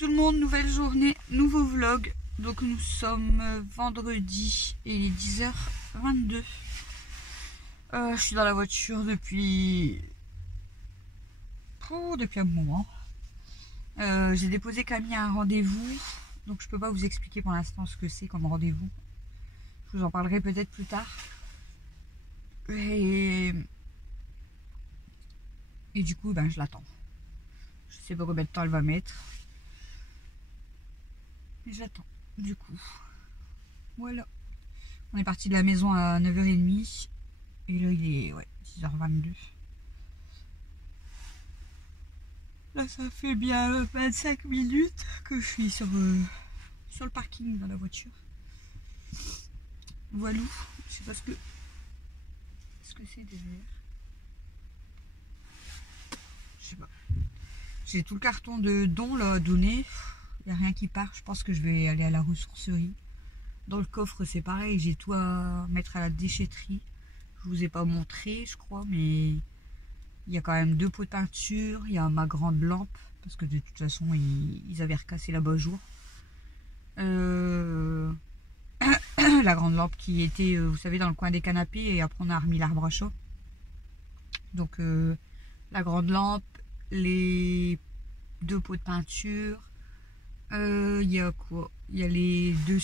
tout le monde, nouvelle journée, nouveau vlog. Donc nous sommes vendredi et il est 10h22. Je suis dans la voiture depuis un moment. J'ai déposé Camille à un rendez-vous. Donc je peux pas vous expliquer pour l'instant ce que c'est comme rendez-vous. Je vous en parlerai peut-être plus tard. Et du coup ben, je l'attends. Je sais pas combien de temps elle va mettre. Et j'attends du coup. Voilà. On est parti de la maison à 9h30. Et là il est 10h22. Là ça fait bien 25 minutes que je suis sur le parking dans la voiture. Voilà. Je sais pas ce que c'est derrière. Je sais pas. J'ai tout le carton de dons là à donner. Il n'y a rien qui part. Je pense que je vais aller à la ressourcerie. Dans le coffre c'est pareil. J'ai tout à mettre à la déchetterie. Je vous ai pas montré je crois. Mais il y a quand même 2 pots de peinture. Il y a ma grande lampe. Parce que de toute façon ils avaient recassé là-bas jour. La grande lampe qui était vous savez dans le coin des canapés. Et après on a remis l'arbre à chat. Donc la grande lampe. Les 2 pots de peinture. Il y a quoi? Il y a les deux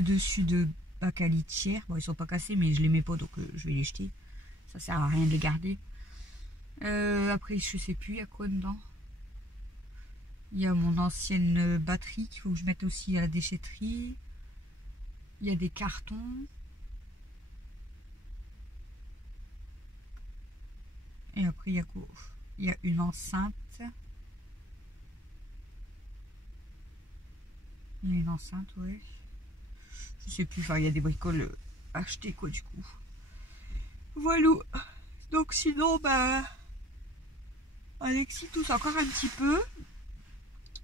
dessus de bac à litière. Bon, ils sont pas cassés, mais je les mets pas, donc je vais les jeter. Ça sert à rien de les garder. Après, je sais plus, il y a quoi dedans? Il y a mon ancienne batterie qu'il faut que je mette aussi à la déchetterie. Il y a des cartons. Et après, il y a quoi? Il y a une enceinte. Il y a une enceinte, oui. Je sais plus, enfin il y a des bricoles achetées quoi du coup. Voilà. Donc sinon, bah Alexis tousse encore un petit peu.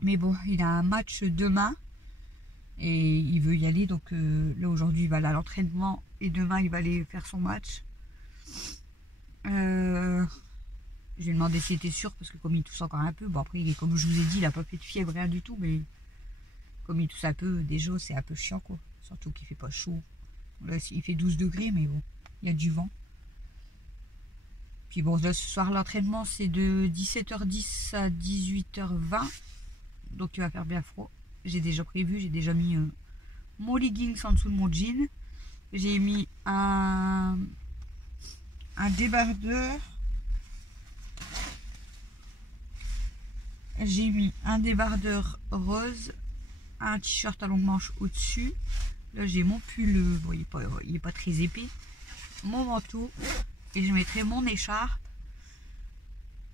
Mais bon, il a un match demain. Et il veut y aller. Donc là aujourd'hui il va aller à l'entraînement. Et demain il va aller faire son match. J'ai demandé s'il était sûr parce que comme il tousse encore un peu. Bon après il est comme je vous ai dit, il a pas fait de fièvre, rien du tout. Mais comme il tousse un peu, déjà c'est un peu chiant quoi. Surtout qu'il fait pas chaud. Là il fait 12 degrés mais bon, il y a du vent. Puis bon là ce soir l'entraînement c'est de 17h10 à 18h20. Donc il va faire bien froid. J'ai déjà prévu, j'ai déjà mis mon leggings en dessous de mon jean. J'ai mis un débardeur. J'ai mis un débardeur rose, un t-shirt à longue manche au-dessus. Là j'ai mon pull, bon, il est pas très épais, mon manteau et je mettrai mon écharpe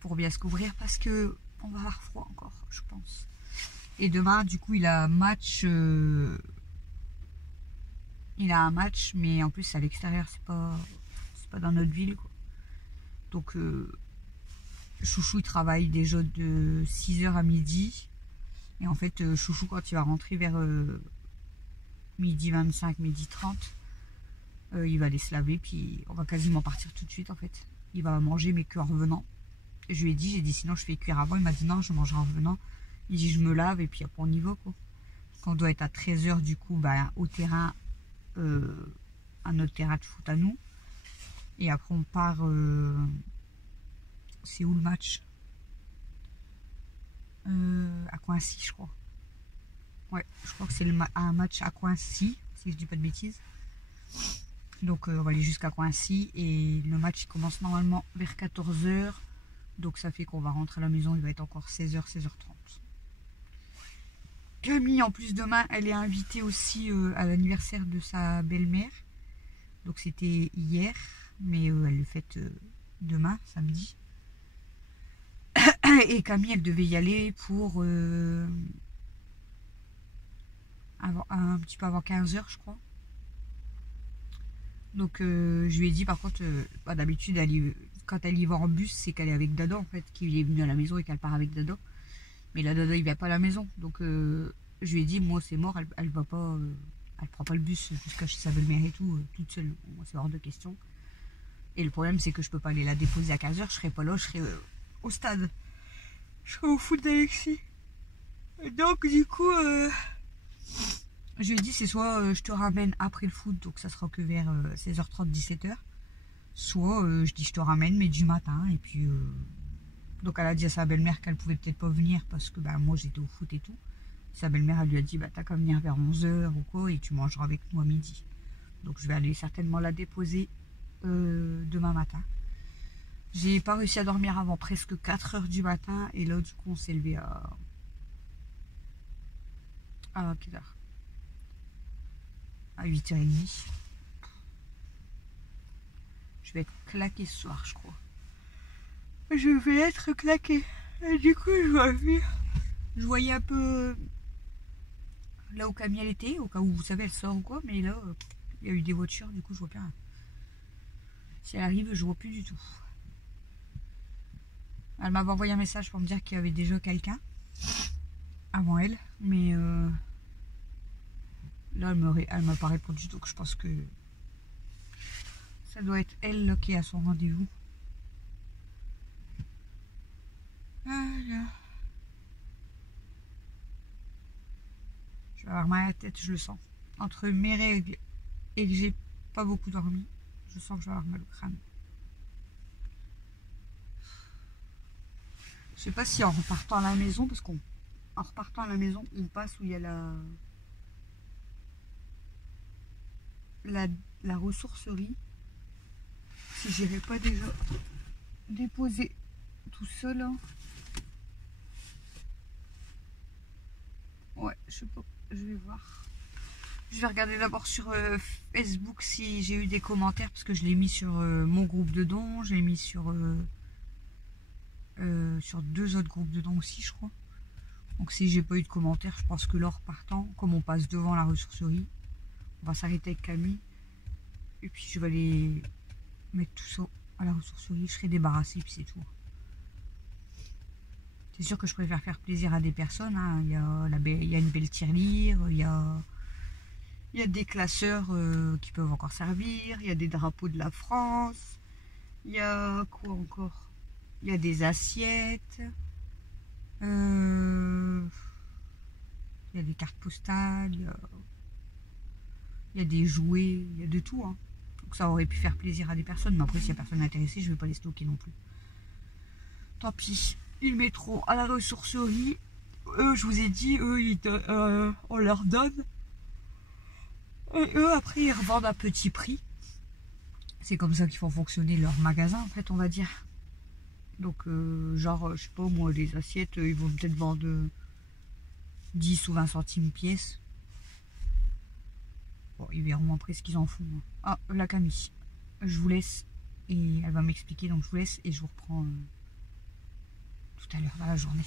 pour bien se couvrir parce que on va avoir froid encore je pense. Et demain du coup il a un match, mais en plus c'est à l'extérieur, c'est pas dans notre ville quoi. Donc Chouchou il travaille déjà de 6h à midi. Et en fait Chouchou quand il va rentrer vers midi 25, midi 30, il va aller se laver. Puis on va quasiment partir tout de suite en fait. Il va manger mais qu'en revenant. Et je lui ai dit, j'ai dit sinon je fais cuire avant. Il m'a dit non je mangerai en revenant. Il dit je me lave et puis après on y va quoi. Quand on doit être à 13h du coup bah, au terrain, à notre terrain de foot à nous. Et après on part... c'est où le match? À Coincy je crois. Ouais, je crois que c'est un match à Coincy, si je dis pas de bêtises. Donc on va aller jusqu'à Coincy et le match il commence normalement vers 14h. Donc ça fait qu'on va rentrer à la maison, il va être encore 16h, 16h30. Camille en plus demain, elle est invitée aussi à l'anniversaire de sa belle-mère. Donc c'était hier, mais elle le fête demain, samedi. Et Camille elle devait y aller pour un petit peu avant 15h je crois. Donc je lui ai dit par contre d'habitude quand elle y va en bus c'est qu'elle est avec Dada en fait, qu'il est venu à la maison et qu'elle part avec Dada. Mais là Dada il vient pas à la maison. Donc je lui ai dit moi c'est mort, elle va pas, elle prend pas le bus jusqu'à chez sa belle-mère et tout, toute seule. Moi c'est hors de question. Et le problème c'est que je peux pas aller la déposer à 15h, je serai pas là, je serai au stade. Je serai au foot d'Alexis. Donc du coup, je lui ai dit c'est soit je te ramène après le foot, donc ça sera que vers 16h30, 17h. Soit je dis je te ramène mais du matin. Et puis donc elle a dit à sa belle-mère qu'elle pouvait peut-être pas venir parce que bah, moi j'étais au foot et tout. Sa belle-mère elle lui a dit bah t'as qu'à venir vers 11h ou quoi et tu mangeras avec nous à midi. Donc je vais aller certainement la déposer demain matin. J'ai pas réussi à dormir avant presque 4h du matin et là du coup on s'est levé à quelle heure? À 8h30. Je vais être claquée ce soir je crois. Je vais être claquée. Et du coup je voyais un peu là où Camille elle était, au cas où vous savez elle sort ou quoi, mais là il y a eu des voitures, du coup je vois plus rien. Si elle arrive je vois plus du tout. Elle m'avait envoyé un message pour me dire qu'il y avait déjà quelqu'un avant elle, mais là elle m'a pas répondu, donc je pense que ça doit être elle là, qui est à son rendez-vous. Voilà. Je vais avoir mal à la tête, je le sens. Entre mes règles et que j'ai pas beaucoup dormi, je sens que je vais avoir mal au crâne. Je sais pas si en repartant à la maison, parce qu'en repartant à la maison, on passe où il y a la ressourcerie. Si j'irai pas déjà déposer tout seul. Hein. Ouais, je sais pas, je vais voir. Je vais regarder d'abord sur Facebook si j'ai eu des commentaires, parce que je l'ai mis sur mon groupe de dons, je l'ai mis sur 2 autres groupes de dons aussi, je crois. Donc si j'ai pas eu de commentaires, je pense que là, repartant, comme on passe devant la ressourcerie, on va s'arrêter avec Camille. Et puis je vais aller mettre tout ça à la ressourcerie, je serai débarrassée, puis c'est tout. C'est sûr que je préfère faire plaisir à des personnes. Hein. Il y a une belle tirelire, il y a des classeurs qui peuvent encore servir, il y a des drapeaux de la France, il y a quoi encore? Il y a des assiettes, il y a des cartes postales, il y a des jouets, il y a de tout. Hein. Donc ça aurait pu faire plaisir à des personnes, mais après s'il n'y a personne intéressée, je ne vais pas les stocker non plus. Tant pis, ils mettront à la ressourcerie. Eux, je vous ai dit, eux, on leur donne. Et eux, après, ils revendent à petit prix. C'est comme ça qu'ils font fonctionner leur magasin, en fait, on va dire. Donc, genre, je sais pas, moi, les assiettes, ils vont peut-être vendre 10 ou 20 centimes pièce. Bon, ils verront après ce qu'ils en font. Ah, la Camille. Je vous laisse. Et elle va m'expliquer, donc je vous laisse et je vous reprends tout à l'heure dans la journée.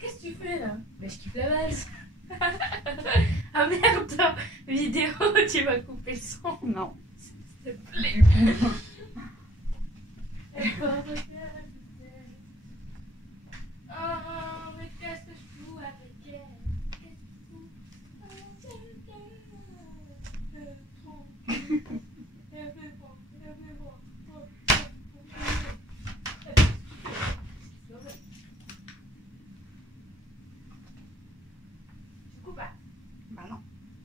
Qu'est-ce que tu fais là? Bah, je kiffe la valse. Ah merde, vidéo, tu vas couper le son. Non. S'il te plaît. Oh, mais qu'est-ce que je fous avec elle? Qu'est-ce que je fous? Tu coupes pas? Bah non.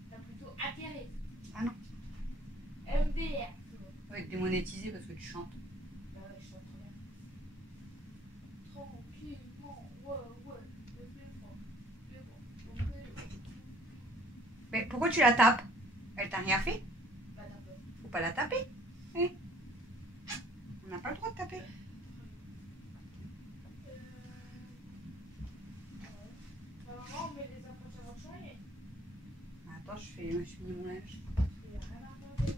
T'as plutôt atterri. Ah non. MDR. Ça va être démonétisé parce que tu chantes. Bah ouais, je chante trop bien. Tranquillement, ouais. Mais pourquoi tu la tapes? Elle t'a rien fait? Bah t'as peur. Faut pas la taper. Hein? On n'a pas le droit de taper. Maman, on met les approches avant de changer. Attends, je finis mon linge. Il y a rien à faire.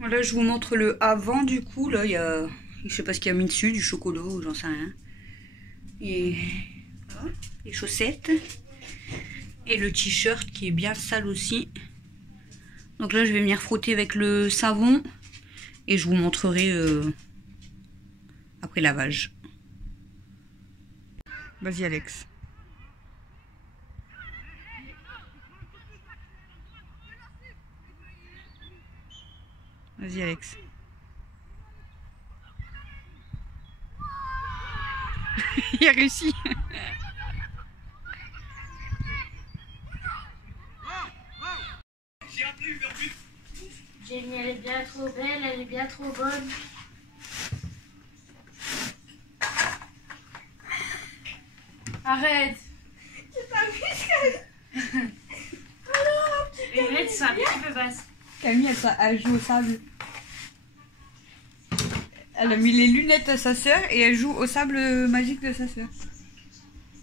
Là, je vous montre le avant du coup. Là, il y a, je sais pas ce qu'il y a mis dessus, du chocolat ou j'en sais rien. Et voilà, les chaussettes. Et le t-shirt qui est bien sale aussi. Donc là, je vais venir frotter avec le savon. Et je vous montrerai après lavage. Vas-y, Alex. Vas-y, Alex. Il a réussi. Jenny, elle est bien trop belle, elle est bien trop bonne. Arrête. Les lunettes sont un petit peu basses. Camille, elle joue au sable. Elle a mis les lunettes à sa soeur et elle joue au sable magique de sa soeur.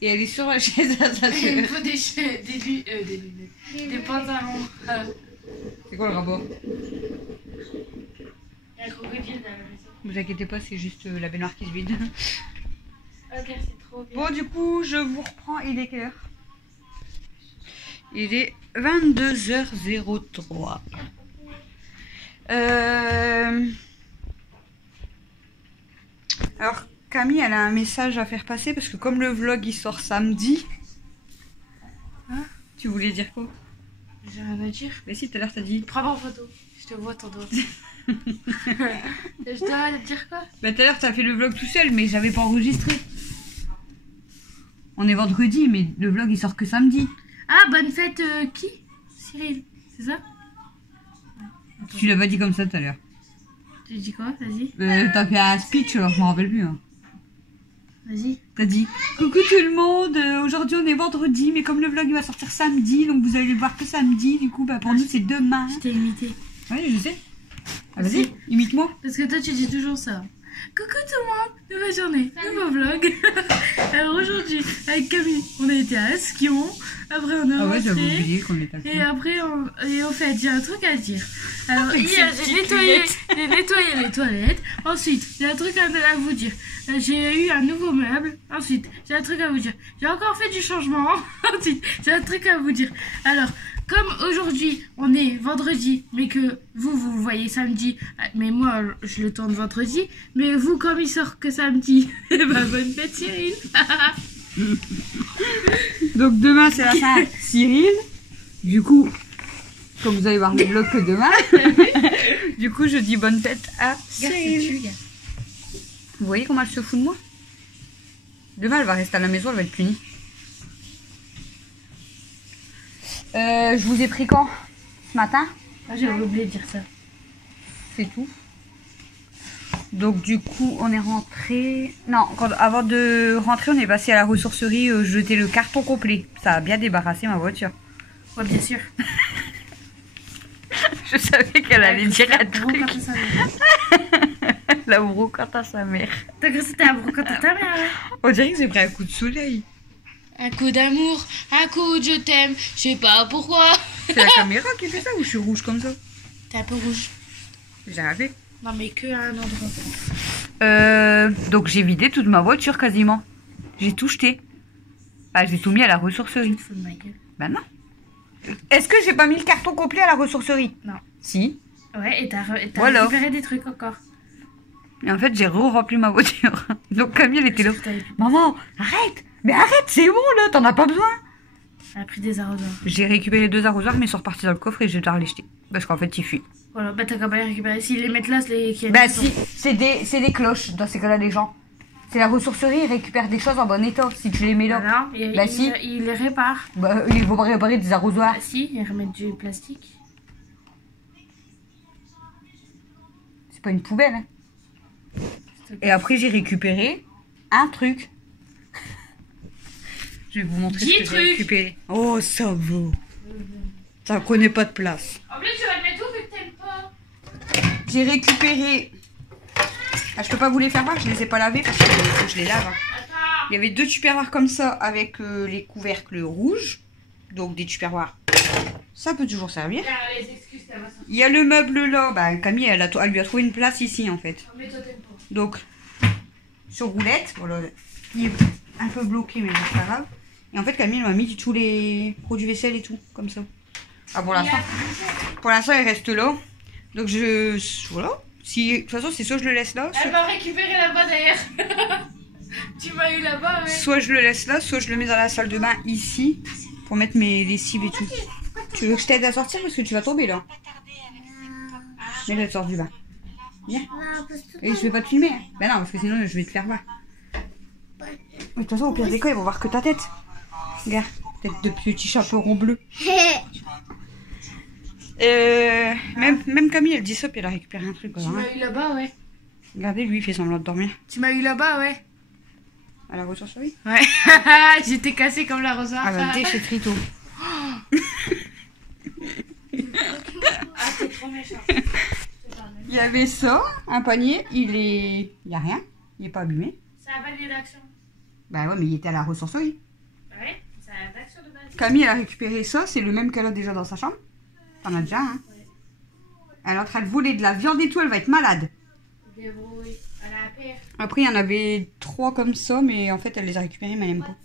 Et elle est sur la chaise à sa Il me soeur. faut des lunettes. Des pantalons. C'est quoi le rapport? Il y a un crocodile dans la maison. Ne vous inquiétez pas, c'est juste la baignoire qui se vide. Ok, c'est trop bien. Bon, du coup, je vous reprends. Il est quelle heure? Il est 22h03. Alors, Camille, elle a un message à faire passer parce que comme le vlog il sort samedi. Hein? Tu voulais dire quoi? J'ai rien à dire. Mais si, tout à l'heure t'as dit. Prends-moi en photo. Je te vois ton doigt. Je dois te dire quoi? Bah, tout à l'heure t'as fait le vlog tout seul, mais j'avais pas enregistré. On est vendredi, mais le vlog il sort que samedi. Ah, bonne fête qui? Cyril, c'est ça? Tu l'as pas dit comme ça tout à l'heure. Tu dis quoi? Vas-y. T'as fait un speech, alors je m'en rappelle plus. Hein. Vas-y. T'as dit coucou tout le monde, aujourd'hui on est vendredi, mais comme le vlog il va sortir samedi, donc vous allez le voir que samedi, du coup bah pour nous c'est demain. Je t'ai imité. Oui, je sais. Ah, vas-y, imite-moi. Parce que toi tu dis toujours ça. Coucou tout le monde, nouvelle journée, nouveau vlog. Alors aujourd'hui, avec Camille, on a été à Skion. Après on a Ah ouais, j'avais rentré. oublié qu'on était à Et après, et en fait, j'ai un truc à dire. Alors, hier, j'ai nettoyé les toilettes. Ensuite, j'ai un truc à vous dire. J'ai eu un nouveau meuble. Ensuite, j'ai un truc à vous dire. J'ai encore fait du changement. Ensuite, j'ai un truc à vous dire. Alors, comme aujourd'hui, on est vendredi, mais que vous le voyez samedi, mais moi, je le tourne vendredi. Mais vous, comme il sort que samedi, bah, bonne fête, Cyril. Donc demain c'est la fin Cyril. Du coup, comme vous allez voir le vlog que demain, du coup je dis bonne fête à Cyril. Vous voyez comment elle se fout de moi? Demain elle va rester à la maison, elle va être punie. Je vous ai pris quand? Ce matin? Ah, j'avais oublié de dire ça. C'est tout. Donc du coup on est rentré. Non, avant de rentrer on est passé à la ressourcerie jeter le carton complet. Ça a bien débarrassé ma voiture. Ouais, bien sûr. Je savais qu'elle allait dire un truc. Brocante à sa mère. La brocante à sa mère. T'as cru que c'était un brocante à ta mère, hein? On dirait que j'ai pris un coup de soleil. Un coup d'amour, un coup de je t'aime, je sais pas pourquoi. C'est la caméra qui fait ça ou je suis rouge comme ça? T'es un peu rouge. J'ai rêvé. Non mais que à un endroit. Donc j'ai vidé toute ma voiture quasiment. J'ai tout jeté. Ah, j'ai tout mis à la ressourcerie. Fous de ma gueule. Bah non. Est-ce que j'ai pas mis le carton complet à la ressourcerie? Non. Si. Ouais, et t'as Voilà. récupéré des trucs encore. Et en fait j'ai re-rempli ma voiture. Donc Camille elle était là. Maman, arrête. Mais arrête, c'est bon là, t'en as pas besoin. Elle a pris des arrosoirs. J'ai récupéré 2 arrosoirs mais ils sont repartis dans le coffre et je dois les jeter. Parce qu'en fait ils fuient. Voilà, bah t'as qu'à pas les récupérer. S'ils les mettent là, c'est les qui. Bah si, c'est des cloches dans ces cas-là des gens. C'est la ressourcerie, ils récupèrent des choses en bon état si tu les mets là. Non, Bah si. Ils les réparent. Bah ils vont réparer des arrosoirs. Bah si, ils remettent du plastique. C'est pas une poubelle. Hein. Et après j'ai récupéré un truc. Je vais vous montrer ce 10 que j'ai trucs. récupéré. Oh ça va. Ça connaît pas de place. En plus, tu vas le mettre où vu que t'aimes pas? J'ai récupéré. Ah, je peux pas vous les faire voir, je les ai pas lavés parce que faut que je les lave. Hein. Attends. Il y avait 2 tupperwares comme ça avec les couvercles rouges. Donc des tupperwares Ça peut toujours servir. Les excuses qu'elle va sortir. Il y a le meuble là. Bah, Camille, elle lui a trouvé une place ici en fait. Mais toi, t'aimes pas. Donc, sur roulette, voilà, il est un peu bloqué, mais c'est pas grave. Et en fait, Camille m'a mis tous les produits vaisselle et tout, comme ça. Ah, pour l'instant, il reste là. Donc, voilà. Si, de toute façon, c'est soit je le laisse là. Elle va récupérer là-bas d'ailleurs. Tu m'as eu là-bas, ouais. Soit je le laisse là, soit je le mets dans la salle de bain ici pour mettre mes lessives et tout. Tu veux que je t'aide à sortir parce que tu vas tomber là? Mets-le, sors du bain. Viens. Et je vais pas te filmer. Hein. Ben non, parce que sinon je vais te faire voir. Mais de toute façon, au pire des cas, ils vont voir que ta tête. Regarde, tête de petit chaperon bleu. Même Camille, elle dit ça, puis elle a récupéré un truc. Tu m'as eu là-bas, ouais. Regardez, lui, il fait semblant de dormir. Tu m'as eu là-bas, ouais. À la ressourcerie? Ouais. J'étais cassée comme la rosa. Ah bah, chez Trito. Ah, t'es trop méchant. Il y avait ça, un panier, il y a rien, il est pas abîmé. C'est un panier d'action. Bah ouais, mais il était à la ressourcerie. Ouais, c'est un d'action de base. Camille, elle a récupéré ça, c'est le même qu'elle a déjà dans sa chambre. T'en as déjà, hein? Ouais. Elle est en train de voler de la viande et tout, elle va être malade. Débrouille, elle a la paire. Après, il y en avait 3 comme ça, mais en fait, elle les a récupérés, mais elle aime pas.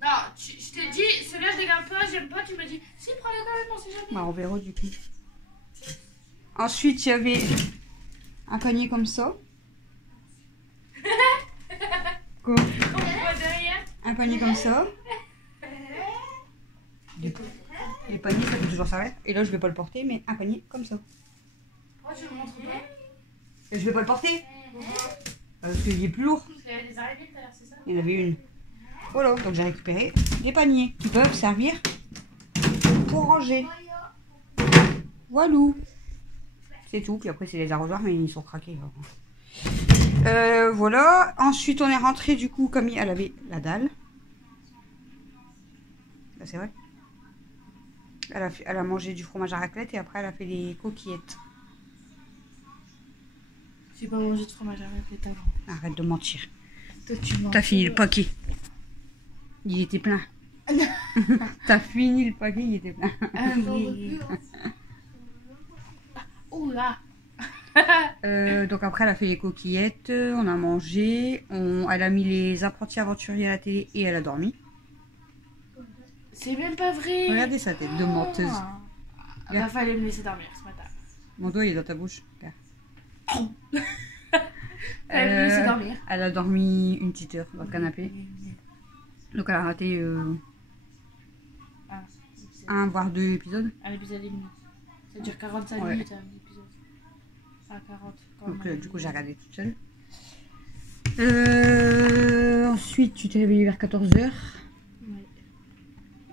Non, je te dis, ceux-là je les garde pas, j'aime pas, tu me dis, si, prends-les quand même, on sait jamais. Bah, on verra du coup. Ensuite, il y avait un panier comme ça. Quoi? Derrière. Un panier comme ça. Les paniers, ça peut toujours servir. Et là, je vais pas le porter, mais un panier comme ça. Pourquoi tu me montres pas? Et je vais pas le porter parce qu'il est plus lourd. Parce qu'il y avait des araignées tout à l'heure, c'est ça? Il y en avait une. Voilà, donc j'ai récupéré des paniers qui peuvent servir pour ranger. Voilou. C'est tout, puis après c'est les arrosoirs, mais ils sont craqués. Voilà, ensuite on est rentré du coup, Camille elle avait la dalle. Bah, c'est vrai. Elle a mangé du fromage à raclette et après elle a fait des coquillettes. J'ai pas mangé de fromage à raclette avant. Arrête de mentir. Toi tu mens. T'as fini le paquet. Il était plein. T'as fini le paquet, il était plein. Ah oui. Oula. Donc après elle a fait les coquillettes, on a mangé, elle a mis les apprentis aventuriers à la télé et elle a dormi. C'est même pas vrai. Regardez sa tête de menteuse. Il fallait me laisser dormir ce matin. Mon doigt il est dans ta bouche. Fallait me laisser dormir. Elle a dormi une petite heure dans le canapé. Donc elle a raté 1 voire 2 épisodes. Un épisode et demi. Ça dure 45 ouais. minutes un épisode. Ah 40. Donc du coup j'ai regardé toute seule. Ensuite tu t'es réveillée vers 14h. Ouais.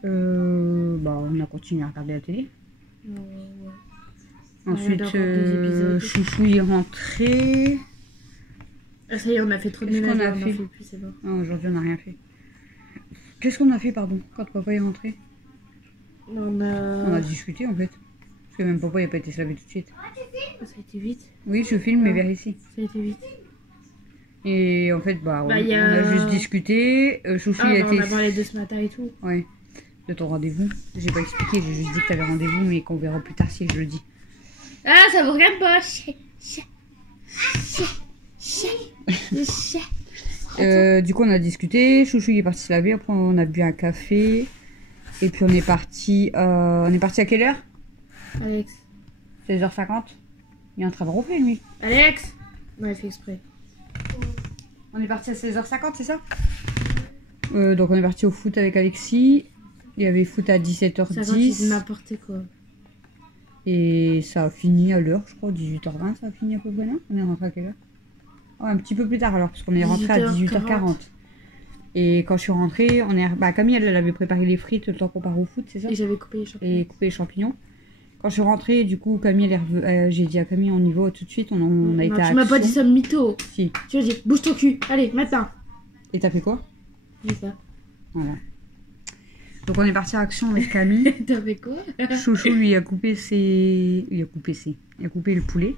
Bah, on a continué à regarder la télé. Ouais. Ensuite Chouchou est rentré. Ah, ça y est, on a fait trop de ménage. On a fait plus, c'est bon. Non, aujourd'hui on n'a rien fait. Qu'est-ce qu'on a fait, pardon, quand papa est rentré? On a discuté en fait. Parce que même papa il n'a pas été se laver tout de suite. Ça a été vite. Oui, je filme, mais vers ici. Ça a été vite. Et en fait, on a juste discuté. Chouchou on a parlé de ce matin et tout. Ouais, de ton rendez-vous. J'ai pas expliqué, j'ai juste dit que tu avais rendez-vous, mais qu'on verra plus tard si je le dis. Ah, ça vous regarde pas. Du coup, on a discuté. Chouchou il est parti se laver. Après, on a bu un café. Et puis, on est parti. À quelle heure? Alex. 16h50. Il est en train de ronfler, lui. Alex. Non, il fait exprès. On est parti à 16h50, c'est ça? Donc, on est parti au foot avec Alexis. Il y avait foot à 17h10. C'est n'importe quoi. Et ça a fini à l'heure, je crois, 18h20. Ça a fini à peu près là. On est rentré à quelle heure? Ouais, un petit peu plus tard alors, parce qu'on est rentré à 18h40. Et quand je suis rentrée, Camille, elle avait préparé les frites le temps qu'on part au foot, c'est ça? Et j'avais coupé les champignons. Quand je suis rentrée, du coup, Camille, j'ai dit à Camille, on y va tout de suite. On a été à Action. Tu m'as pas dit ça, mytho. Si. Tu m'as dit, bouge ton cul. Allez, maintenant. Et t'as fait quoi? J'ai fait ça. Voilà. Donc on est parti à Action avec Camille. T'as fait quoi? Chouchou, lui, il a coupé le poulet.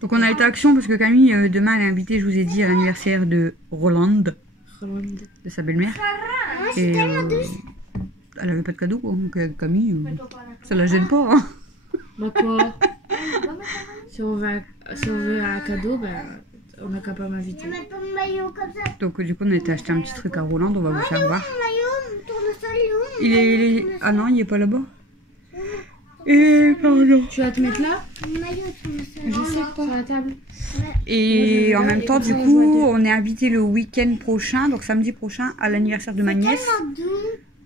Donc on a été à Action parce que Camille, demain, elle est invitée, je vous ai dit, à l'anniversaire de Roland. De sa belle-mère. Et Elle avait pas de cadeau, quoi. Donc Camille, ça la gêne pas. Hein. Bah quoi? Si on veut un cadeau, bah, on n'a qu'à pas m'inviter. Donc du coup, on a été acheter un petit truc à Roland, on va vous faire voir. Il est... Ah non, il est pas là-bas. Et pardon. Tu vas te mettre là? Je sais pas. Sur la table. Et en même temps, du coup, on est invité le week-end prochain, donc samedi prochain, à l'anniversaire de ma nièce,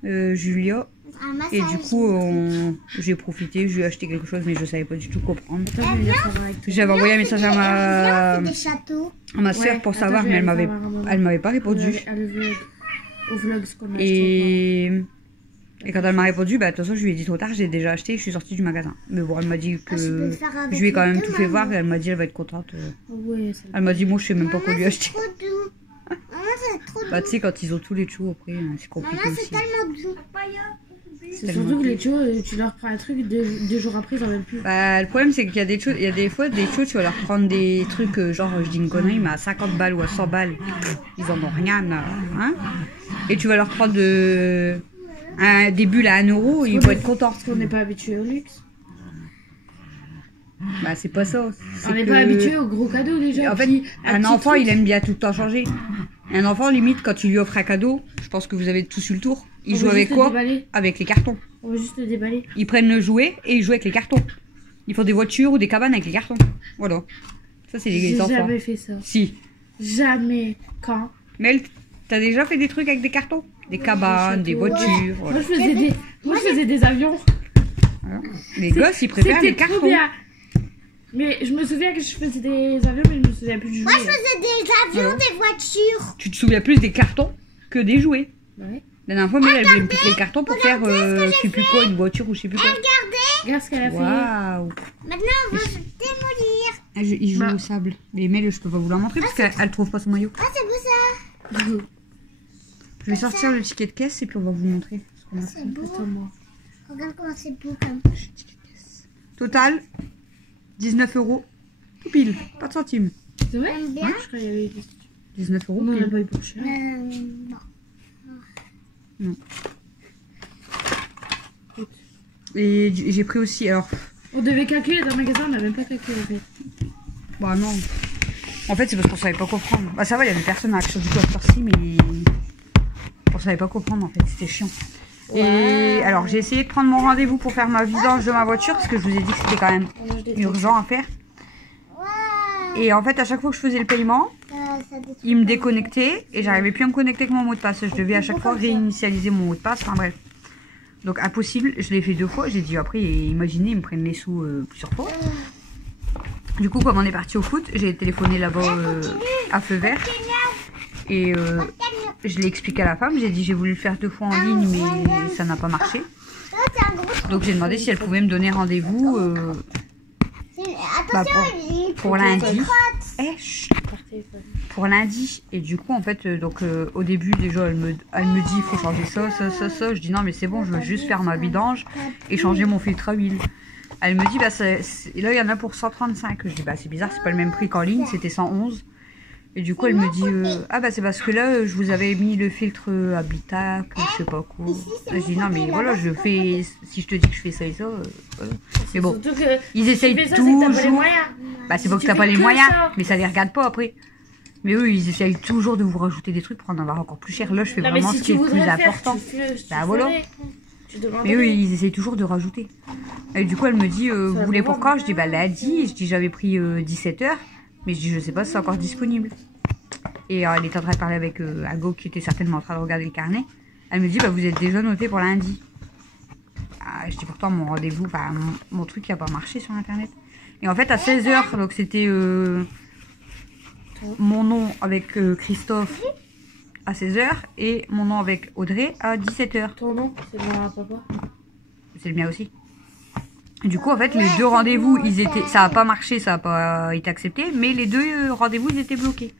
Julia. Et du coup, j'ai profité, je lui ai acheté quelque chose, mais je savais pas du tout quoi prendre. J'avais envoyé un message à ma soeur pour savoir, mais elle m'avait pas répondu. Et quand elle m'a répondu, bah de toute façon je lui ai dit trop tard, j'ai déjà acheté, je suis sortie du magasin. Mais bon, elle m'a dit que je lui ai quand même tout fait voir et elle m'a dit elle va être contente. Elle m'a dit moi je sais même pas quoi lui acheter. Bah tu sais quand ils ont tous les choux après, c'est compliqué aussi. C'est surtout que les choux, tu leur prends un truc, deux jours après ils en veulent plus. Bah le problème c'est qu'il y a des choux, il y a des fois des choux, tu vas leur prendre des trucs genre je dis une connerie mais à 50 balles ou à 100 balles, ils en ont rien, hein. Et tu vas leur prendre des bulles à 1 euro, ils vont être contents. Parce qu'on n'est pas habitué au luxe. Bah c'est pas ça. On n'est pas habitué aux gros cadeaux déjà. En fait, un enfant il aime bien tout le temps changer. Un enfant limite quand tu lui offres un cadeau, je pense que vous avez tous eu le tour. Il joue avec quoi? Avec les cartons. On va juste le déballer. Ils prennent le jouet et ils jouent avec les cartons. Ils font des voitures ou des cabanes avec les cartons. Voilà. Ça c'est les enfants. J'ai jamais fait ça. Si. Jamais. Quand? Mel, t'as déjà fait des trucs avec des cartons? Des cabanes, des voitures. Voilà. Moi je faisais des avions. Voilà. Les gosses ils préfèrent les cartons. Bien. Mais je me souviens que je faisais des avions, mais je me souviens plus du jouet. Moi je faisais des avions, des voitures. Tu te souviens plus des cartons que des jouets. Ouais. La dernière fois, elle voulait me piquer les cartons pour faire je sais plus quoi, une voiture ou je sais plus quoi. Regardez. Regarde ce qu'elle a fait. Waouh. Maintenant on va se démolir. Il joue au sable. Mais Mel, je peux pas vous la montrer parce qu'elle trouve pas son maillot. Ah c'est beau ça. Je vais sortir le ticket de caisse et puis on va vous montrer ce qu'on a fait. C'est beau. Regarde comment c'est beau comme. Total 19 €. Tout pile, pas de centimes. C'est vrai? Bien. Ouais, je crois qu'il y avait 19 € on pile. n'a pas eu pour cher. Non. Non. Et j'ai pris aussi, alors... On devait calculer dans le magasin, on n'a même pas calculé en fait. Bah non. En fait, c'est parce qu'on savait pas quoi prendre. Bah ça va, il y avait personne à l'action du coup à cette heure-ci, mais... On savait pas quoi prendre en fait, c'était chiant. Ouais. Et alors, j'ai essayé de prendre mon rendez-vous pour faire ma vidange de ma voiture, parce que je vous ai dit que c'était quand même urgent à faire. Et en fait, à chaque fois que je faisais le paiement, il me déconnectait et j'arrivais plus à me connecter avec mon mot de passe. Je devais à chaque fois réinitialiser mon mot de passe. Enfin bref. Donc impossible. Je l'ai fait 2 fois. J'ai dit après, imaginez, ils me prennent les sous plusieurs fois. Du coup, comme on est parti au foot, j'ai téléphoné là-bas à feu vert. Et je l'ai expliqué à la femme. J'ai dit j'ai voulu le faire 2 fois en ligne, mais ça n'a pas marché. Donc j'ai demandé si elle pouvait me donner rendez-vous. Bah, pour lundi. Pour lundi. Et du coup en fait donc au début déjà elle me dit il faut changer ça. Je dis non mais c'est bon, je veux juste faire ma vidange et changer mon filtre à huile. Elle me dit bah là il y en a pour 135. Je dis bah c'est bizarre, c'est pas le même prix qu'en ligne, c'était 111. Et du coup elle me dit ah bah c'est parce que là je vous avais mis le filtre Habitat, que je sais pas quoi. Je dis non mais voilà, je fais, si je te dis que je fais ça et ça, voilà. Mais bon, ils essayent toujours. Bah c'est pas que t'as pas les moyens, mais ça les regarde pas après. Mais eux ils essayent toujours de vous rajouter des trucs pour en avoir encore plus cher. Là je fais vraiment ce qui est le plus important. Bah voilà. Mais eux ils essayent toujours de rajouter. Et du coup elle me dit vous voulez pour quand? Je dis bah lundi. Je dis j'avais pris 17 h. Mais je dis je sais pas si c'est encore disponible. Et elle était en train de parler avec Ago qui était certainement en train de regarder le carnet. Elle me dit bah vous êtes déjà noté pour lundi. Ah, je dis pourtant mon rendez-vous, enfin mon truc qui a pas marché sur internet. Et en fait à 16 h, donc c'était mon nom avec Christophe à 16 h et mon nom avec Audrey à 17 h. Ton nom, c'est le mien à papa. C'est le mien aussi. Du coup, en fait, les 2 rendez-vous, ils étaient, ça n'a pas marché, ça n'a pas été accepté, mais les 2 rendez-vous, ils étaient bloqués.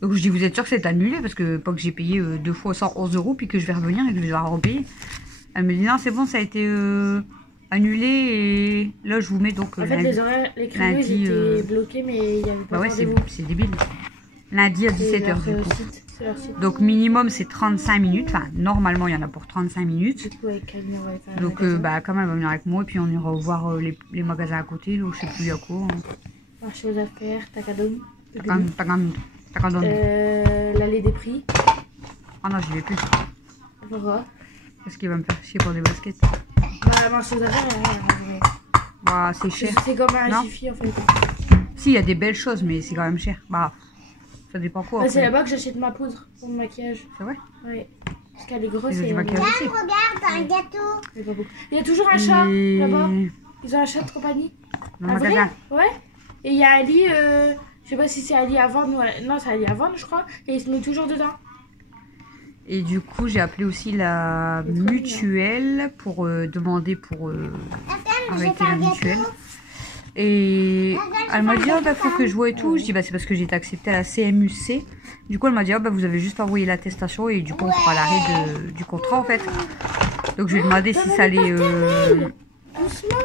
Donc, je dis, vous êtes sûr que c'est annulé? Parce que pas que j'ai payé 2 fois 111 €, puis que je vais revenir et que je vais devoir repayer. Elle me dit, non, c'est bon, ça a été annulé, et là, je vous mets donc en fait, lundi, les créneaux, ils étaient bloqués, mais il y avait pas de rendez-vous. C'est débile. Lundi à 17 h, du coup. C'est leur site. Donc minimum c'est 35 minutes. Enfin, normalement il y en a pour 35 minutes. Du coup, avec Camille, on va faire un Donc magasin. quand même, elle va venir avec moi et puis on ira voir les magasins à côté, là, je sais plus à quoi. Hein. Marché aux affaires, Takadom. T'as quand même. L'allée des prix. Ah non, j'y vais plus. Pourquoi? Qu'est-ce qu'il va me faire chier pour des baskets? Bah, marché aux affaires, ouais. Bah, c'est cher. C'est comme un Non. Jiffy en fait. Si, il y a des belles choses, mais c'est quand même cher. Bah, ça dépend quoi. Bah, c'est après. là-bas que j'achète ma poudre pour le maquillage. C'est vrai? Ouais. Parce qu'elle est grosse Et et du maquillage aussi. Regarde, un gâteau. il y a pas beaucoup. Il y a toujours un chat Et- là-bas. Ils ont un chat de compagnie. Dans le Un vrai? magasin. Ouais. Et il y a Ali, je sais pas si c'est Ali à vendre ou non, c'est Ali à vendre, je crois. Et il se met toujours dedans. Et du coup, j'ai appelé aussi la C'est trop mutuelle pour demander pour Attends, je vais arrêter la faire un mutuelle. gâteau. Et elle m'a dit, oh, bah, faut que je vois et tout. Je dis, bah, c'est parce que j'ai été acceptée à la CMUC. Du coup, elle m'a dit, oh, bah, vous avez juste envoyé l'attestation et du coup, on fera l'arrêt du contrat en fait. Donc, je lui ai demandé si ça allait. Doucement.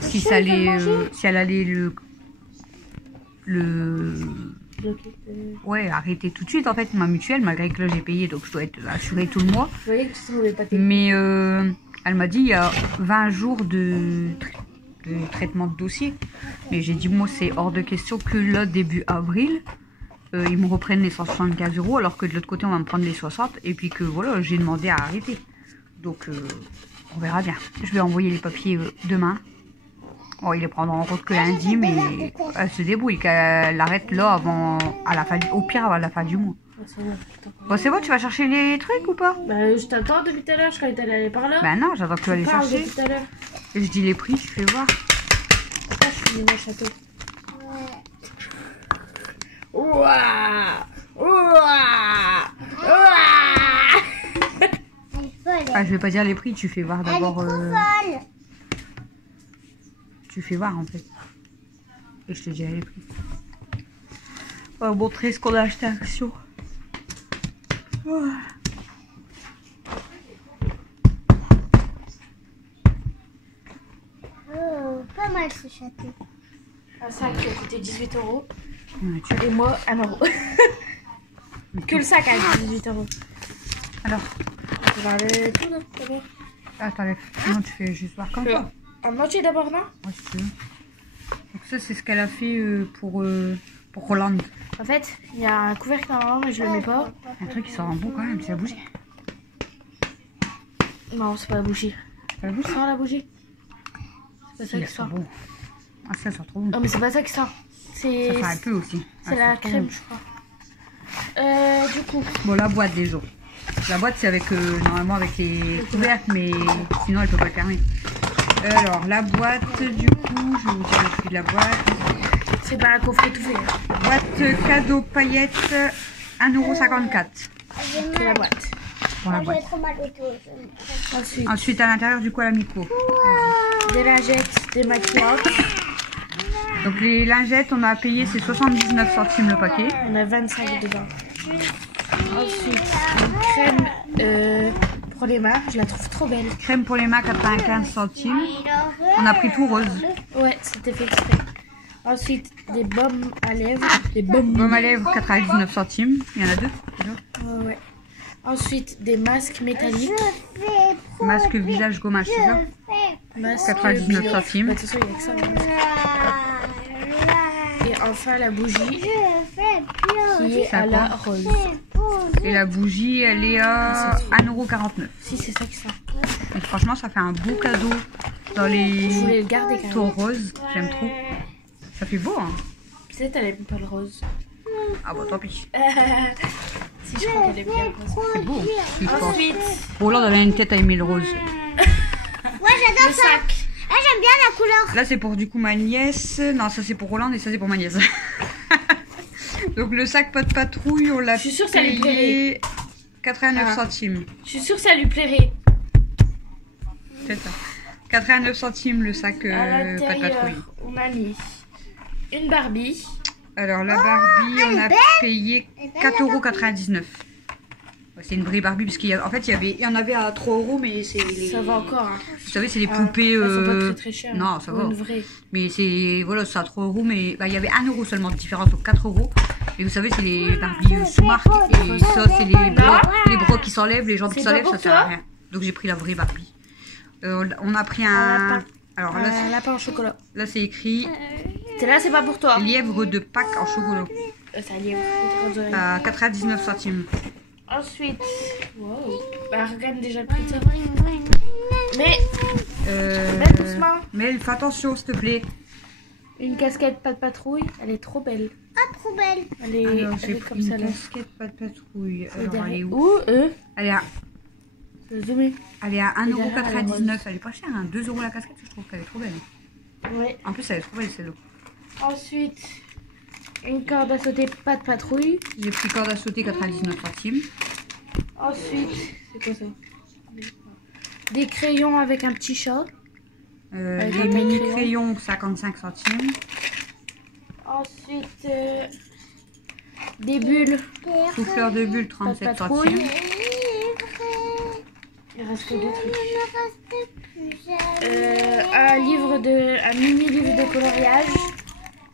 Si ça allait. Si elle allait Bloqué. ouais, arrêter tout de suite en fait ma mutuelle, malgré que là j'ai payé donc je dois être assurée tout le mois. Vous voyez que ça ne voulait pas Mais elle m'a dit il y a 20 jours de traitement de dossier. Mais j'ai dit moi c'est hors de question que là début avril ils me reprennent les 175 € alors que de l'autre côté on va me prendre les 60 et puis que voilà j'ai demandé à arrêter. Donc on verra bien. Je vais envoyer les papiers demain. Bon, ils les prendront en compte que lundi, mais elle se débrouille, qu'elle arrête là avant, au pire avant la fin du mois. Bon, c'est bon, tu vas chercher les trucs ou pas? Bah, je t'attends depuis tout à l'heure, je croyais que t'allais aller par là. Ben non, j'attends que tu vas les Parle chercher. depuis tout à l'heure. Et je dis les prix, tu fais voir. Pourquoi je finis mon château? Ouah! Ouah! Ouah! Elle est folle. Ah, je vais pas dire les prix, tu fais voir Elle est d'abord. trop folle. Tu fais voir en fait. Et je te dirai les prix. On va montrer ce qu'on a acheté à Action. Oh. Oh, pas mal ce château. Un sac qui a coûté 18 €. Ouais, tu- Et moi, 1 €. Que le sac a 18 €. Alors, On va aller tout là, d'abord. attends, non, tu fais juste voir comme ça. En entier d'abord, non? Ouais, si tu veux. Donc ça, c'est ce qu'elle a fait pour Roland. En fait, il y a un couvercle normalement, mais je le mets pas. Un truc qui sort en bout quand même, c'est la bougie. Non, c'est pas la bougie. C'est la bougie. Sors la bougie. C'est pas ça Si, qui ça sort. sort bon. Ah, ça sort trop bon. Non, mais c'est pas ça qui sort. C'est Ça fait un peu aussi. c'est Ah, la ça sort trop crème, bon. je crois. Du coup, Bon, la boîte déjà. La boîte, c'est avec normalement avec les couvercles, mais sinon elle peut pas le fermer. Alors, la boîte, du coup, je vais vous dire le prix de la boîte. c'est pas un coffret tout fait. Hein. Boîte cadeau paillettes, 1,54 €. C'est la boîte. pour la J'ai boîte. trop mal au dos. Ensuite, Ensuite, à l'intérieur, du coup, à la micro. des lingettes démaquillantes. Donc, les lingettes, on a payé, c'est 79 centimes le paquet. On a 25 dedans. Ensuite, une crème pour les mains. Je la trouve trop belle. Crème pour les mains, 95 centimes. On a pris tout rose. Ouais, c'était fait exprès. Ensuite, des baumes à lèvres. Des baumes. Baume à lèvres, 99 centimes. Il y en a deux. Ouais. Ensuite, des masques métalliques. Masque visage gommage, c'est ça? Masques 99 centimes. Bah, de toute façon, il n'y a que ça. Et enfin, la bougie qui est à la rose. Et la bougie, elle est à 1,49 €. Si, c'est ça qui sort. Et franchement, ça fait un beau cadeau dans Je les voulais le garder quand tons même. roses. J'aime trop. Ça fait beau, hein? Peut-être elle aime pas le rose. Ah bah tant pis. Si, je crois qu'elle aime bien le rose. C'est beau. Je pense. Ensuite, Roland avait une tête à aimer le rose. Ouais, j'adore le ça. sac. Ah, j'aime bien la couleur. Là, c'est pour du coup ma nièce. Non, ça c'est pour Roland et ça c'est pour ma nièce. Donc le sac pas de patrouille, on l'a Je suis sûre que ça lui plairait. payé 89 Ah. centimes. Je suis sûre que ça lui plairait. C'est ça. 89 centimes le sac À pas de patrouille. l'intérieur, on a mis une Barbie. Alors la Barbie, on a payé 4,99 €. Ouais, c'est une vraie Barbie parce qu'en fait il y en avait à 3 €, mais c'est les... Ça va encore. Hein. Vous savez, c'est les Ah, poupées. elles sont pas très très chères. Non, ça Ou va. Une vraie. Mais c'est voilà, c'est à 3 €, mais bah, il y avait 1 € seulement de différence, donc 4 €. Et vous savez, c'est les Barbie sous marque. Et ça, c'est les bras qui s'enlèvent, les jambes qui s'enlèvent, ça sert à rien. Donc j'ai pris la vraie Barbie. On a pris un... Alors là, un lapin en chocolat. Là, c'est écrit... Là, c'est pas pour toi. Lièvre de Pâques en chocolat. C'est un lièvre. À 99 centimes. Ensuite... Wow. Bah, regarde déjà le prix de ça. Mais... doucement. Mais fais attention, s'il te plaît. Une casquette pas de patrouille, elle est trop belle. Ah, trop belle. Elle est, Alors, j'ai comme pris ça une là. casquette, pas de patrouille. Alors, elle est où? Où Elle est à... Zoomer. Elle est à Et derrière, 1,99 €. Elle est pas chère, hein. 2 € la casquette, je trouve qu'elle est trop belle. Ouais. En plus, elle est trop belle celle-là. Ensuite, une corde à sauter pas de patrouille. J'ai pris corde à sauter 99 centimes. Ensuite, c'est quoi ça? Des crayons avec un petit chat. Les mini crayons 55 centimes. Ensuite, des bulles. Souffleur de bulles 37 centimes. Il reste que deux trucs. Un mini livre de coloriage.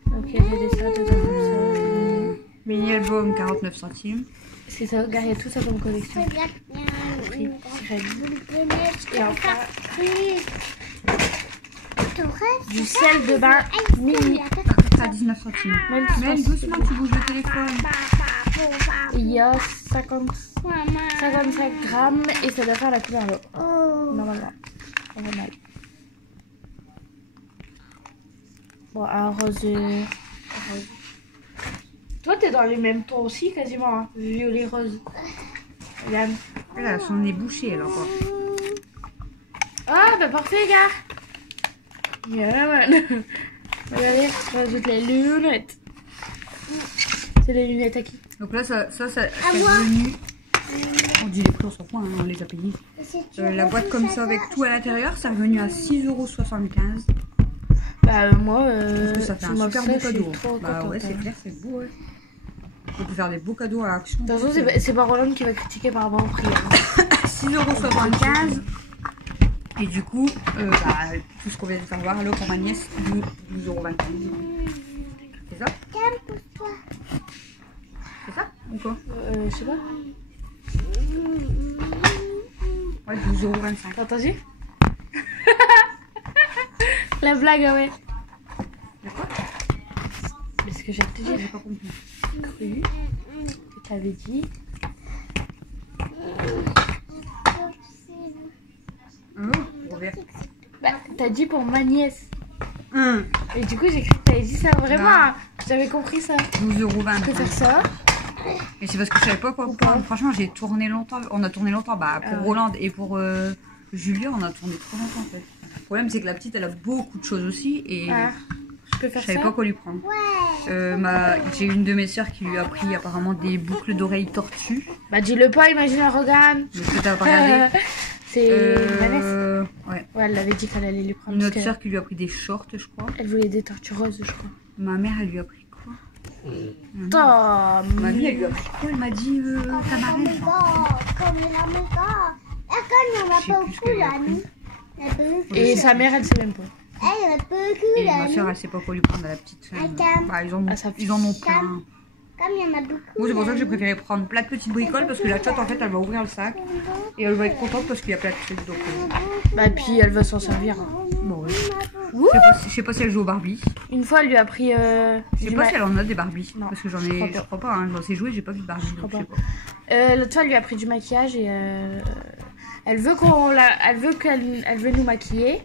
Donc il y a des dessins dedans comme ça. Mini album 49 centimes. C'est ça, regarde, il y a tout ça comme collection. Et enfin, du sel de bain mini. À 19 centimes. Même doucement, tu bouges le téléphone. Il y a 55 grammes et ça doit faire la couleur là. Normalement. Normal. Bon, un rose. Toi, t'es dans les mêmes tons aussi, quasiment. Hein. Violet rose. Regarde. Elle a son nez bouché alors quoi. Ah, bah parfait, gars. Yeah, regardez, je rajoute les lunettes. C'est les lunettes à qui? Donc là, ça c'est venu. On dit les prix, on s'en fout, hein, on les a payés. La boîte comme ça avec tout à l'intérieur, c'est revenu à 6,75 €. Bah, moi, parce que ça fait un super beau cadeau. Bah ouais, c'est clair. clair, c'est beau, ouais. On peut faire des beaux cadeaux à l'action. De toute façon, c'est pas Roland qui va critiquer par rapport au prix. 6,75 €. Et du coup, tout ce qu'on vient de faire voir, là pour ma nièce, 12,25 €. C'est ça? C'est ça ou quoi? Je sais pas. Ouais, 12,25 €. T'as entendu? La blague, ouais. De quoi? Mais ce que j'ai te dire, J'ai pas compris. cru que t'avais dit. Bah, t'as dit pour ma nièce. Et du coup, j'ai cru que t'avais dit ça vraiment. J'avais compris ça. 12,25 Je peux faire ça. Et c'est parce que je savais pas quoi prendre. Franchement, j'ai tourné longtemps. On a tourné longtemps pour Roland et pour Julien. On a tourné trop longtemps en fait. Le problème, c'est que la petite, elle a beaucoup de choses aussi. Et je peux faire je savais ça. pas quoi lui prendre. J'ai une de mes soeurs qui lui a pris apparemment des boucles d'oreilles tortues. Bah, dis-le pas, imagine un Rogan. Mais que t'as pas regardé. C'est Vanessa. Ouais. Ouais, elle l'avait dit qu'elle allait lui prendre. Une autre soeur qui lui a pris des shorts, je crois. Elle voulait des tortues roses, je crois. Ma mère, elle lui a pris quoi? Mamie, elle lui a pris quoi? Elle m'a dit ta marraine. Et sa mère, elle sait même pas. Et ma soeur, elle sait pas quoi lui prendre à la petite. Bah, ils en ont plein. Comme il y en a beaucoup. Moi, c'est pour ça que j'ai préféré prendre plein de petites bricoles parce que la chatte, en fait, elle va ouvrir le sac et elle va être contente parce qu'il y a plein de trucs. Donc, bah, et puis elle va s'en servir. Bon, ouais. Je sais pas si elle joue au Barbie. Une fois, elle lui a pris. Je sais pas si elle en a des Barbies. Non, parce que j'en ai. Je crois pas, hein. J'en sais jouer, j'ai pas vu de Barbie. Je Donc, crois je sais pas. L'autre fois, elle lui a pris du maquillage et elle veut elle veut nous maquiller.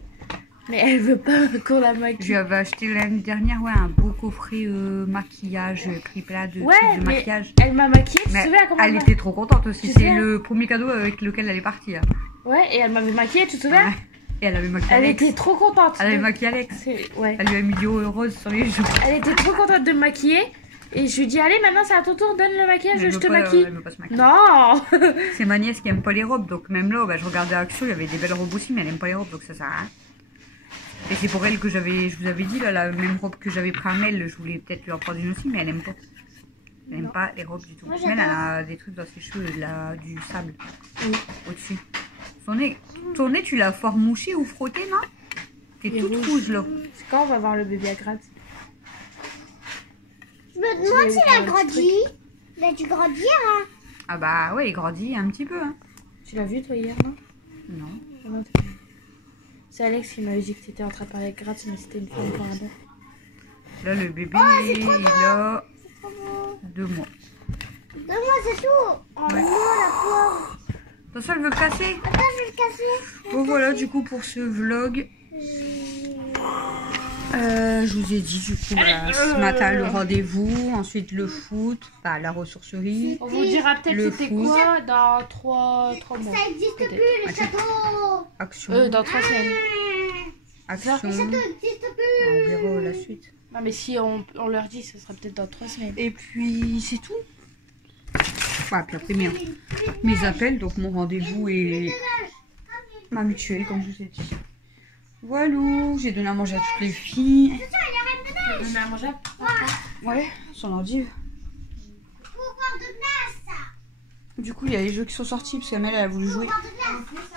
Mais elle veut pas qu'on la maquille. Je lui avais acheté l'année dernière un beau coffret maquillage, triplat de trucs de maquillage. Elle m'a maquillée, tu te souviens comment elle était trop contente aussi. C'est le premier cadeau avec lequel elle est partie. Hein. Ouais, et elle m'avait maquillée, tu te souviens? Et elle avait maquillé Elle Alex. était trop contente. Elle avait maquillé Alex. Ouais. Elle lui a mis du rose sur les joues. Elle était trop contente de me maquiller. Et je lui dis, allez, maintenant c'est à ton tour, donne le maquillage, je te maquille. Elle veut pas se maquiller. Non. C'est ma nièce qui aime pas les robes, donc même là, je regardais Action, il y avait des belles robes aussi, mais elle aime pas les robes, donc ça sert à rien. Et c'est pour elle que je vous avais dit, là, la même robe que j'avais pris à Mel, je voulais peut-être lui en prendre une aussi, mais elle aime pas. Elle aime pas les robes du tout. Mel, elle a des trucs dans ses cheveux, là, du sable au-dessus. Ton nez, tu l'as fort mouché ou frotté, non? T'es toute rouge, là. C'est quand on va voir le bébé à gratte? Mais me demande s'il a grandi. Il a dû grandir, hein. Ah bah ouais, il grandit un petit peu. Hein. Tu l'as vu toi hier, non? Non. Ah non, c'est Alex qui m'avait dit que tu étais en train de parler avec Grace, mais c'était une femme par là. Là, le bébé, il a 2 mois. 2 mois, c'est tout. Oh Ouais. non, la pauvre. Attention, elle veut le casser. Attends, je vais le casser. Bon voilà, du coup, pour ce vlog, je vous ai dit, du coup, voilà, ce matin, le rendez-vous, ensuite le foot, enfin, la ressourcerie. On vous dira peut-être Le c'était foot. quoi dans 3 mois. Ça existe plus, Peut-être. le château. Action, Dans 3 semaines. action. Le château n'existe plus. On verra la suite. Non mais si on leur dit, ce sera peut-être dans 3 semaines. Et puis, c'est tout. Voilà, puis après, mes appels, donc mon rendez-vous et ma mutuelle, comme je vous ai dit. Voilà, j'ai donné à manger à toutes les filles. On met à manger. Ouais, son ordi. Pouvoir de glace. Du coup, il y a les jeux qui sont sortis, parce qu'Amel, elle a voulu jouer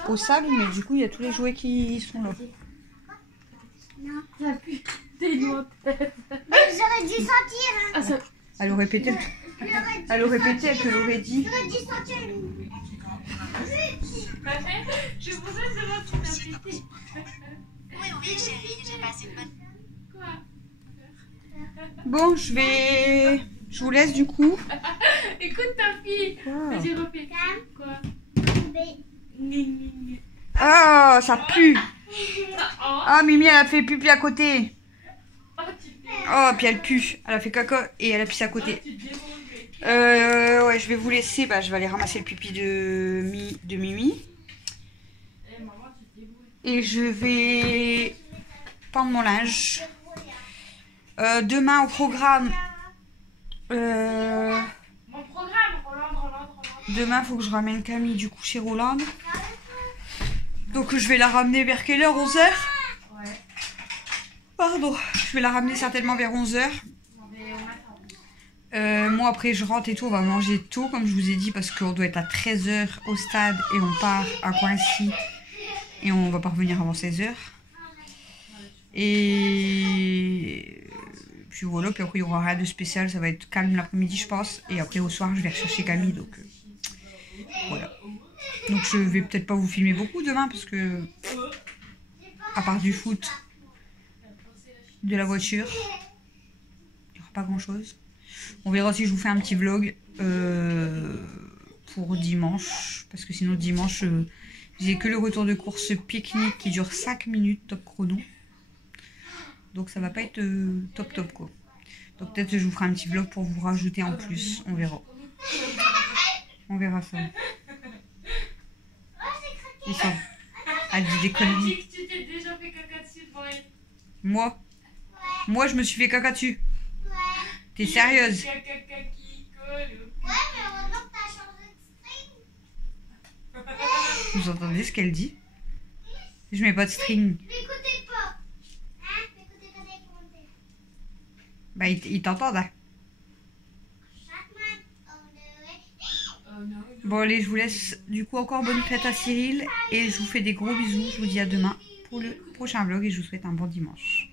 au sable, mais du coup, il y a tous les jouets qui sont là. Ça pue des noix. J'aurais dû sentir, hein. Ah, ça... Elle aurait pété le... Elle aurait pété, elle te l'aurait dit. J'aurais dû sentir. Je vous ai demandé si t'as pété. Oui, chérie, j'ai passé une bonne... Quoi? Bon, je vous laisse, du coup. Écoute ta fille. Quoi? Vas-y, refais. Quoi? Ah, ça pue. Oh, Ah, Mimi, elle a fait pipi à côté. oh, tu t'es... Oh, puis elle pue. Elle a fait caca et elle a pissé à côté. Tu t'es démangé. Ouais, je vais vous laisser. Bah, je vais aller ramasser le pipi de Mimi. Eh, maman, tu te débrouilles. Et je vais prendre mon linge. Demain au programme. Mon programme, Roland. Demain, il faut que je ramène Camille du coup chez Roland. Donc je vais la ramener vers quelle heure? 11h? Ouais. Pardon. Je vais la ramener certainement vers 11h. On est au matin. Moi après je rentre et tout, on va manger tôt comme je vous ai dit parce qu'on doit être à 13h au stade et on part à Coincy et on va pas revenir avant 16h. Et puis voilà, puis après il y aura rien de spécial, ça va être calme l'après-midi je pense. Et après au soir je vais rechercher Camille, donc voilà. Donc je vais peut-être pas vous filmer beaucoup demain parce que à part du foot, de la voiture, il n'y aura pas grand chose. On verra si je vous fais un petit vlog pour dimanche. Parce que sinon dimanche, j'ai que le retour de course pique-nique qui dure 5 minutes top chrono. Donc ça va pas être top quoi. Donc peut-être que je vous ferai un petit vlog pour vous rajouter en plus. On verra. On verra ça. Ils sont... Elle dit des conneries. Dis que tu t'es déjà fait caca dessus devant elle. Moi je me suis fait caca dessus. T'es sérieuse? Caca qui colle. Ouais, mais heureusement que t'as changé de string. Vous entendez ce qu'elle dit? Je mets pas de string. N'écoutez pas. Hein? N'écoutez pas des commentaires. Bah ils t'entendent hein. Oh non. Bon allez, je vous laisse du coup encore bonne fête à Cyril et je vous fais des gros bisous. Je vous dis à demain pour le prochain vlog et je vous souhaite un bon dimanche.